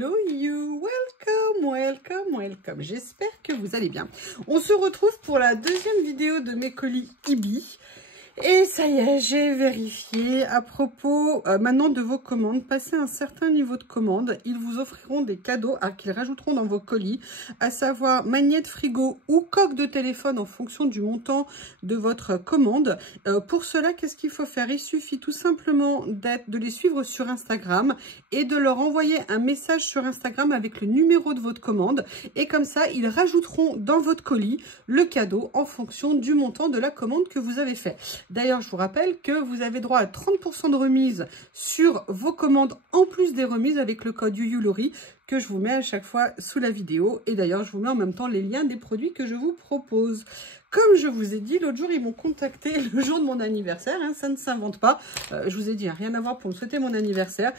Hello you, welcome. J'espère que vous allez bien. On se retrouve pour la deuxième vidéo de mes colis Ibi. Et ça y est, j'ai vérifié à propos maintenant de vos commandes. Passez un certain niveau de commande, ils vous offriront des cadeaux qu'ils rajouteront dans vos colis, à savoir magnète frigo ou coque de téléphone en fonction du montant de votre commande. Pour cela, qu'est-ce qu'il faut faire? Il suffit tout simplement de les suivre sur Instagram et de leur envoyer un message sur Instagram avec le numéro de votre commande. Et comme ça, ils rajouteront dans votre colis le cadeau en fonction du montant de la commande que vous avez fait. D'ailleurs, je vous rappelle que vous avez droit à 30% de remise sur vos commandes, en plus des remises avec le code YuYuLori que je vous mets à chaque fois sous la vidéo. Et d'ailleurs, je vous mets en même temps les liens des produits que je vous propose. Comme je vous ai dit, l'autre jour, ils m'ont contacté le jour de mon anniversaire. Hein, ça ne s'invente pas. Je vous ai dit, rien à voir pour me souhaiter mon anniversaire.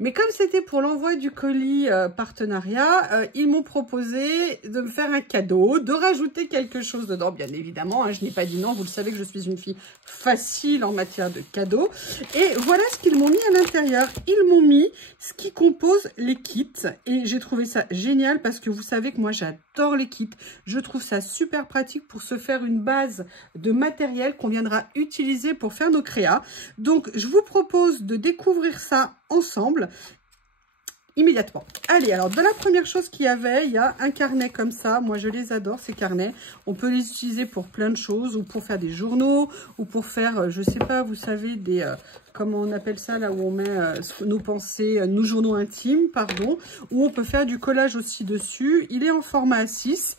Mais comme c'était pour l'envoi du colis partenariat, ils m'ont proposé de me faire un cadeau, de rajouter quelque chose dedans, bien évidemment. Hein, je n'ai pas dit non, vous le savez que je suis une fille facile en matière de cadeaux. Et voilà ce qu'ils m'ont mis à l'intérieur. Ils m'ont mis ce qui compose les kits. Et j'ai trouvé ça génial parce que vous savez que moi, j'adore les kits. Je trouve ça super pratique pour se faire une base de matériel qu'on viendra utiliser pour faire nos créas. Donc, je vous propose de découvrir ça ensemble immédiatement. Allez, alors de la première chose qu'il y avait, il y a un carnet comme ça. Moi, je les adore, ces carnets. On peut les utiliser pour plein de choses, ou pour faire des journaux, ou pour faire, je sais pas, vous savez, des... comment on appelle ça, là où on met nos pensées, nos journaux intimes, pardon. Ou on peut faire du collage aussi dessus. Il est en format A6.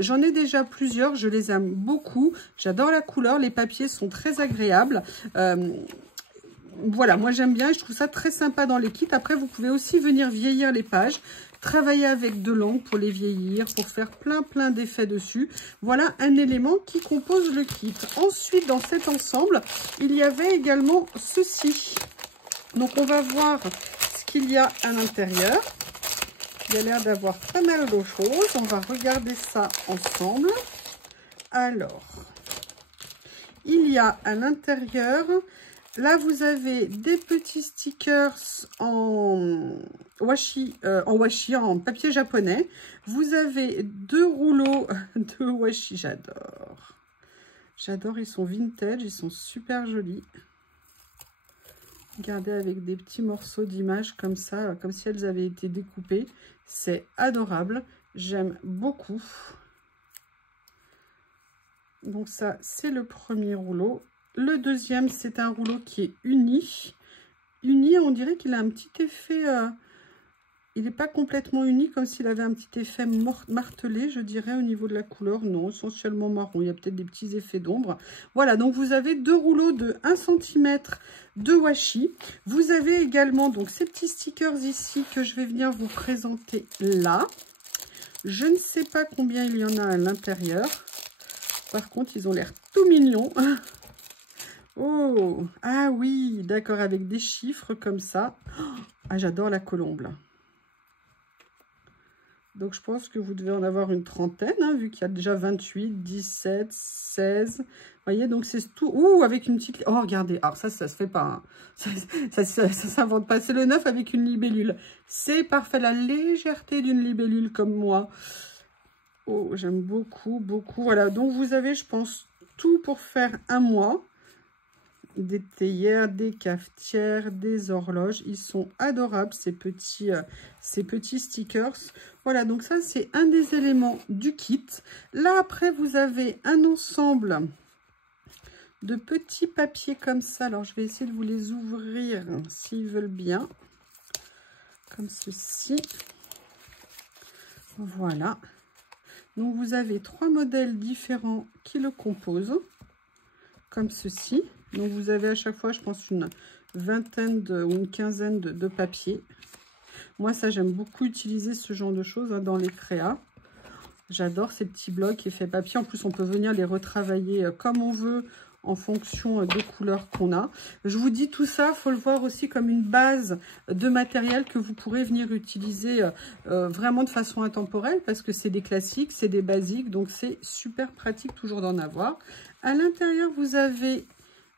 J'en ai déjà plusieurs, je les aime beaucoup. J'adore la couleur, les papiers sont très agréables. Voilà, moi j'aime bien et je trouve ça très sympa dans les kits. Après, vous pouvez aussi venir vieillir les pages, travailler avec de l'encre pour les vieillir, pour faire plein d'effets dessus. Voilà un élément qui compose le kit. Ensuite, dans cet ensemble, il y avait également ceci. Donc, on va voir ce qu'il y a à l'intérieur. Il y a l'air d'avoir pas mal de choses. On va regarder ça ensemble. Alors, il y a à l'intérieur... Là, vous avez des petits stickers en washi, en papier japonais. Vous avez deux rouleaux de washi. J'adore. J'adore, ils sont vintage, ils sont super jolis. Regardez, avec des petits morceaux d'images comme ça, comme si elles avaient été découpées. C'est adorable. J'aime beaucoup. Donc ça, c'est le premier rouleau. Le deuxième, c'est un rouleau qui est uni. Uni, on dirait qu'il a un petit effet... il n'est pas complètement uni, comme s'il avait un petit effet martelé, je dirais, au niveau de la couleur. Non, essentiellement marron. Il y a peut-être des petits effets d'ombre. Voilà, donc vous avez deux rouleaux de 1 cm de washi. Vous avez également donc ces petits stickers ici que je vais venir vous présenter là. Je ne sais pas combien il y en a à l'intérieur. Par contre, ils ont l'air tout mignons. Oh, ah oui, d'accord, avec des chiffres comme ça. Ah, j'adore la colombe, là. Donc, je pense que vous devez en avoir une trentaine, hein, vu qu'il y a déjà 28, 17, 16. Vous voyez, donc c'est tout. Ouh, avec une petite... Oh, regardez. Alors, ça se fait pas. Hein. Ça s'invente pas. C'est le 9 avec une libellule. C'est parfait. La légèreté d'une libellule comme moi. Oh, j'aime beaucoup. Voilà, donc vous avez, je pense, tout pour faire un mois. Des théières, des cafetières, des horloges. Ils sont adorables, ces petits stickers. Voilà, donc ça, c'est un des éléments du kit. Là, après, vous avez un ensemble de petits papiers comme ça. Alors, je vais essayer de vous les ouvrir s'ils veulent bien. Comme ceci. Voilà. Donc, vous avez 3 modèles différents qui le composent. Comme ceci. Donc, vous avez à chaque fois, je pense, une vingtaine ou une quinzaine de papiers. Moi, ça, j'aime beaucoup utiliser ce genre de choses hein, dans les créas. J'adore ces petits blocs effets papier. En plus, on peut venir les retravailler comme on veut en fonction des couleurs qu'on a. Je vous dis tout ça, il faut le voir aussi comme une base de matériel que vous pourrez venir utiliser vraiment de façon intemporelle parce que c'est des classiques, c'est des basiques. Donc, c'est super pratique toujours d'en avoir. À l'intérieur, vous avez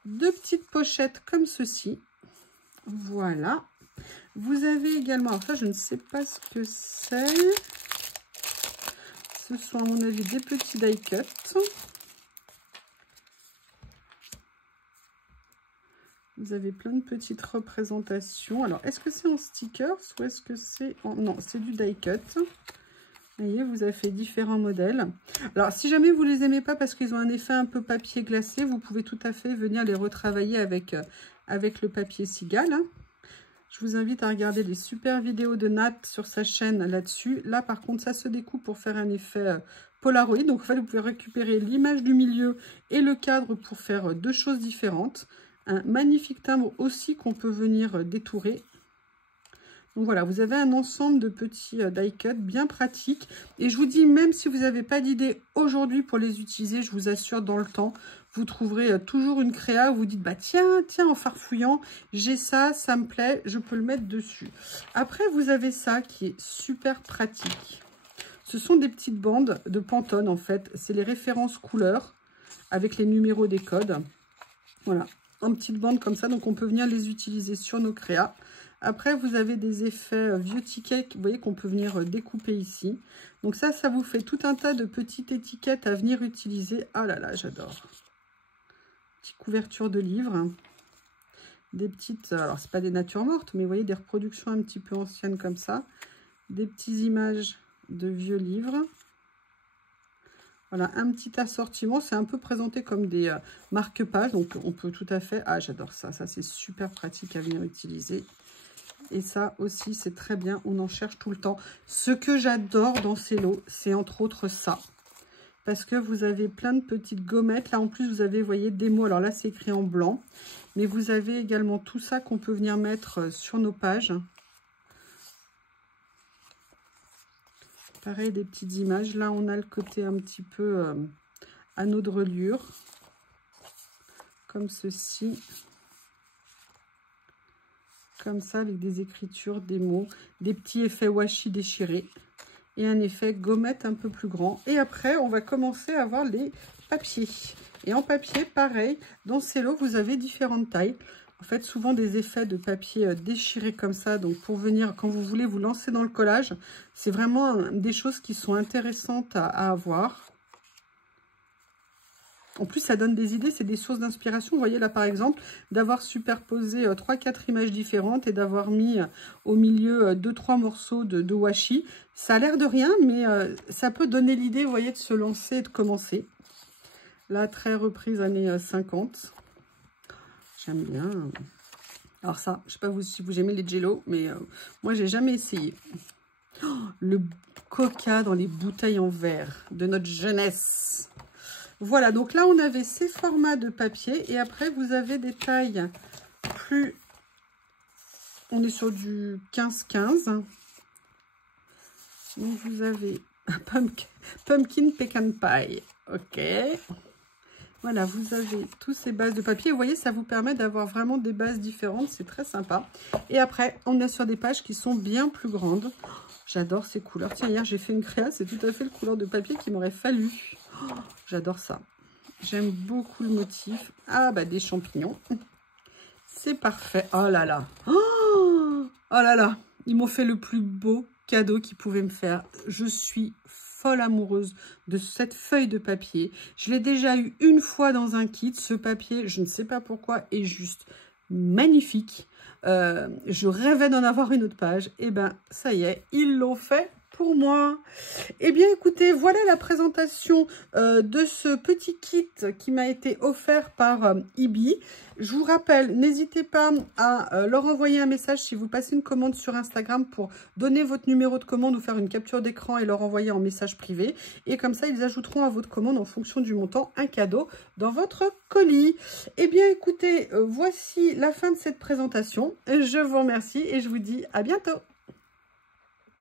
2 petites pochettes comme ceci. Voilà. Vous avez également, alors ça je ne sais pas ce que c'est. Ce sont à mon avis des petits die cuts. Vous avez plein de petites représentations. Alors, est-ce que c'est en stickers ou est-ce que c'est en... Non, c'est du die cut. Vous voyez, vous avez fait différents modèles. Alors, si jamais vous les aimez pas parce qu'ils ont un effet un peu papier glacé, vous pouvez tout à fait venir les retravailler avec le papier cigale. Je vous invite à regarder les super vidéos de Nat sur sa chaîne là-dessus. Là, par contre, ça se découpe pour faire un effet Polaroid. Donc, en fait, vous pouvez récupérer l'image du milieu et le cadre pour faire deux choses différentes. Un magnifique timbre aussi qu'on peut venir détourer. Donc voilà, vous avez un ensemble de petits die cut bien pratiques. Et je vous dis, même si vous n'avez pas d'idée aujourd'hui pour les utiliser, je vous assure, dans le temps, vous trouverez toujours une créa où vous dites, bah tiens, en farfouillant, j'ai ça, ça me plaît, je peux le mettre dessus. Après, vous avez ça qui est super pratique. Ce sont des petites bandes de Pantone, en fait. C'est les références couleurs avec les numéros des codes. Voilà. En petites bandes comme ça, donc on peut venir les utiliser sur nos créas. Après, vous avez des effets vieux tickets, vous voyez, qu'on peut venir découper ici. Donc ça vous fait tout un tas de petites étiquettes à venir utiliser. Ah là là, j'adore. Petite couverture de livres. Des petites, alors c'est pas des natures mortes, mais vous voyez, des reproductions un petit peu anciennes comme ça. Des petites images de vieux livres. Voilà, un petit assortiment. C'est un peu présenté comme des marque-pages. Donc, on peut tout à fait... Ah, j'adore ça. Ça, c'est super pratique à venir utiliser. Et ça aussi, c'est très bien. On en cherche tout le temps. Ce que j'adore dans ces lots, c'est entre autres ça. Parce que vous avez plein de petites gommettes. Là, en plus, vous avez, vous voyez, des mots. Alors là, c'est écrit en blanc. Mais vous avez également tout ça qu'on peut venir mettre sur nos pages. Pareil, des petites images. Là, on a le côté un petit peu anneau de reliure. Comme ceci. Comme ça, avec des écritures, des mots. Des petits effets washi déchirés. Et un effet gommette un peu plus grand. Et après, on va commencer à avoir les papiers. Et en papier, pareil, dans ces lots, vous avez différentes tailles. En fait, souvent des effets de papier déchirés comme ça. Donc, pour venir, quand vous voulez vous lancer dans le collage, c'est vraiment des choses qui sont intéressantes à avoir. En plus, ça donne des idées, c'est des sources d'inspiration. Vous voyez là, par exemple, d'avoir superposé 3-4 images différentes et d'avoir mis au milieu 2-3 morceaux de washi. Ça a l'air de rien, mais ça peut donner l'idée, vous voyez, de se lancer et de commencer. Là, très reprise années 50. J'aime bien. Alors ça, je ne sais pas si vous aimez les jello, mais moi, j'ai jamais essayé. Oh, le coca dans les bouteilles en verre de notre jeunesse. Voilà, donc là, on avait ces formats de papier. Et après, vous avez des tailles plus... On est sur du 15-15. Donc, vous avez pumpkin pecan pie. OK. Voilà, vous avez tous ces bases de papier. Vous voyez, ça vous permet d'avoir vraiment des bases différentes. C'est très sympa. Et après, on est sur des pages qui sont bien plus grandes. J'adore ces couleurs. Tiens, hier, j'ai fait une créa. C'est tout à fait le couleur de papier qu'il m'aurait fallu. Oh, j'adore ça. J'aime beaucoup le motif. Ah, bah, des champignons. C'est parfait. Oh là là. Oh là là. Ils m'ont fait le plus beau cadeau qu'ils pouvaient me faire. Je suis folle amoureuse de cette feuille de papier. Je l'ai déjà eu une fois dans un kit. Ce papier, je ne sais pas pourquoi, est juste magnifique. Je rêvais d'en avoir une autre page. Et ben, ça y est, ils l'ont fait pour moi. Eh bien, écoutez, voilà la présentation de ce petit kit qui m'a été offert par Ibi. Je vous rappelle, n'hésitez pas à leur envoyer un message si vous passez une commande sur Instagram pour donner votre numéro de commande ou faire une capture d'écran et leur envoyer en message privé. Et comme ça, ils ajouteront à votre commande en fonction du montant un cadeau dans votre colis. Eh bien, écoutez, voici la fin de cette présentation. Je vous remercie et je vous dis à bientôt.